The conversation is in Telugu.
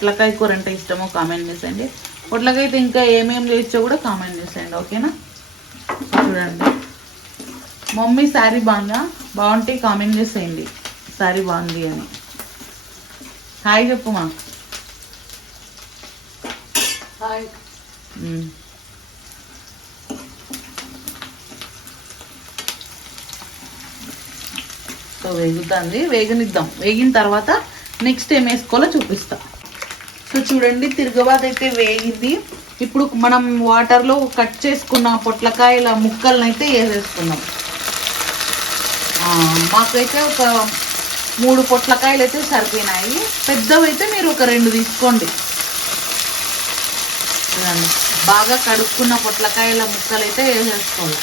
పొట్లకాయ కూర అంటే ఇష్టమో కామెంట్ చేసేయండి. పొట్లకాయ అయితే ఇంకా ఏమేమి చేయొచ్చో కూడా కామెంట్ చేసేయండి, ఓకేనా? చూడండి, మమ్మీ శారీ బాగుంటే కామెంట్ చేసేయండి, శారీ బాగుంది అని. హాయ్ చెప్పు మా. హాయ్. సో వేగుతుంది, వేగనిద్దాం. వేగిన తర్వాత నెక్స్ట్ ఏం వేసుకోవాలో చూపిస్తా. సో చూడండి, తిరగబాత అయితే వేగింది. ఇప్పుడు మనం వాటర్లో కట్ చేసుకున్న పొట్లకాయల ముక్కలను అయితే వేసేసుకుందాం. మాకైతే ఒక 3 పొట్లకాయలు అయితే సరిపోయినాయి. పెద్దవైతే మీరు ఒక 2 తీసుకోండి. బాగా కడుక్కున్న పొట్లకాయల ముక్కలు అయితే వేసేసుకోవాలి.